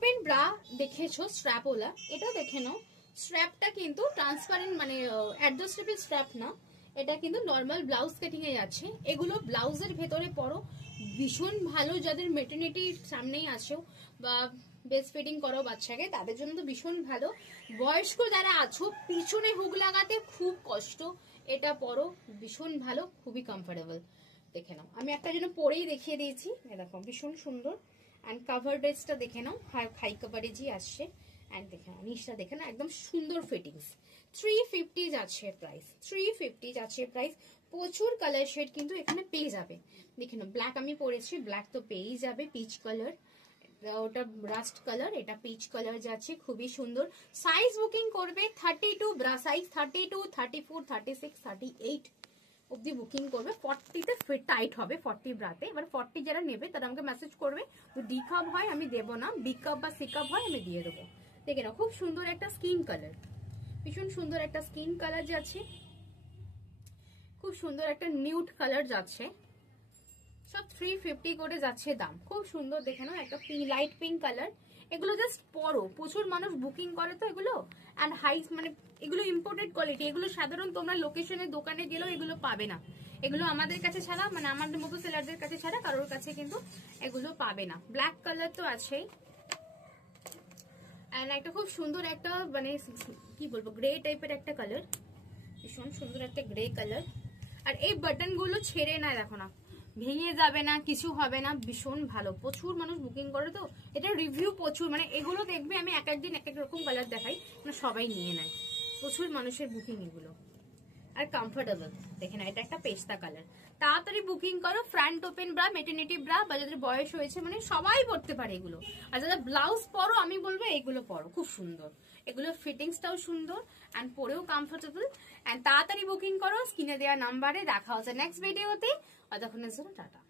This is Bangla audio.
ওপেন ব্রা দেখেছো স্ট্র্যাপওয়ালা, এটাও দেখে নাও। স্ট্র্যাপটা কিন্তু ট্রান্সপারেন্ট, মানে অ্যাডজাস্টেবল স্ট্র্যাপ না, এটা কিন্তু নর্মাল ব্লাউজ কাটিং এ যাচ্ছে। এগুলো ব্লাউজের ভেতরে পরো, ভীষণ ভালো। যাদের মেটার্নিটির সামনেই আছো বা বেস্ট ফিটিং করো বাচ্চাকে, তাদের জন্য তো ভীষণ ভালো। বয়স্ক যারা আছো, পিছনে হুক লাগাতে খুব কষ্ট, এটা পরো, ভীষণ ভালো, খুবই কমফোর্টেবল। দেখে নাও, আমি একটা জন্য পরেই দেখিয়ে দিয়েছি, এরকম ভীষণ সুন্দর। অ্যান্ড কাভার ড্রেসটা দেখে নাও, হাই কাভারেজই আসছে। অ্যান্ড দেখে নাও নিচটা, দেখে নাও একদম সুন্দর ফিটিংস। 350 যাচ্ছে প্রাইস, 350 যাচ্ছে প্রাইস। প্রচুর কালার শেড কিন্তু এখানে পেয়ে যাবে। দেখে নাও, ব্ল্যাক আমি পরেছি, ব্ল্যাক তো পেয়েই যাবে, পিচ কালার, ওটা রাস্ট কালার, এটা পিচ কালার যাচ্ছে, খুবই সুন্দর। সাইজ বুকিং করবে 32 ব্রা সাইজ, 32, 34, 36, 38 অব্দি বুকিং করবে। 40-তে ফিট টাইট হবে, 40 ব্রাতে। এবার 40 যারা নেবে তারা আমাকে মেসেজ করবে। তো ডি কাপ হয় আমি দেবো না, বি কাপ বা সি কাপ হয় আমি দিয়ে দেবো। দেখে নাও, খুব সুন্দর একটা স্কিন কালার, ভীষণ সুন্দর একটা স্কিন কালার যাচ্ছে, খুব সুন্দর একটা নিউড কালার যাচ্ছে। সব 350 করে যাচ্ছে দাম, খুব সুন্দর। দেখে নাও একটা লাইট পিঙ্ক কালার। এগুলো জাস্ট পরো, প্রচুর মানুষ বুকিং করে তো এগুলো। অ্যান্ড হাই, মানে এগুলো ইম্পোর্টেড কোয়ালিটি, এগুলো সাধারণ তোমরা লোকেশনে দোকানে গেলেও এগুলো পাবে না। এগুলো আমাদের কাছে ছাড়া, মানে আমাদের মতো সেলারদের কাছে ছাড়া কারোর কাছে কিন্তু এগুলো পাবে না। ব্ল্যাক কালার তো আছেই। অ্যান্ড একটা খুব সুন্দর একটা, মানে কি বলবো, গ্রে টাইপের একটা কালার, ভীষণ সুন্দর একটা গ্রে কালার। আর এই বাটন গুলো ছেড়ে না, দেখো না, ভেঙে যাবে না, কিছু হবে না, ভীষণ ভালো। প্রচুর মানুষ বুকিং করে তো, এটা রিভিউ প্রচুর, মানে এগুলো দেখবে আমি এক একদিন এক এক রকম কালার দেখাই, মানে সবাই নিয়ে নেয়, প্রচুর মানুষের বুকিং এগুলো। আর কমফোর্টেবল, দেখে না, এটা একটা পেস্তা কালার। তাড়াতাড়ি বুকিং করো। Front open bra, maternity bra, বা যাদের বয়স হয়েছে, মানে সবাই পড়তে পারে এগুলো। আর যারা ব্লাউজ পরো, আমি বলবো এগুলো পরো, খুব সুন্দর। এগুলো ফিটিংসটাও সুন্দর অ্যান্ড পরেও কমফোর্টেবল। অ্যান্ড তাড়াতাড়ি বুকিং করো, স্ক্রিনে দেওয়া নাম্বারে। দেখা হচ্ছে নেক্সট ভিডিওতে। ততক্ষণের জন্য টাটা।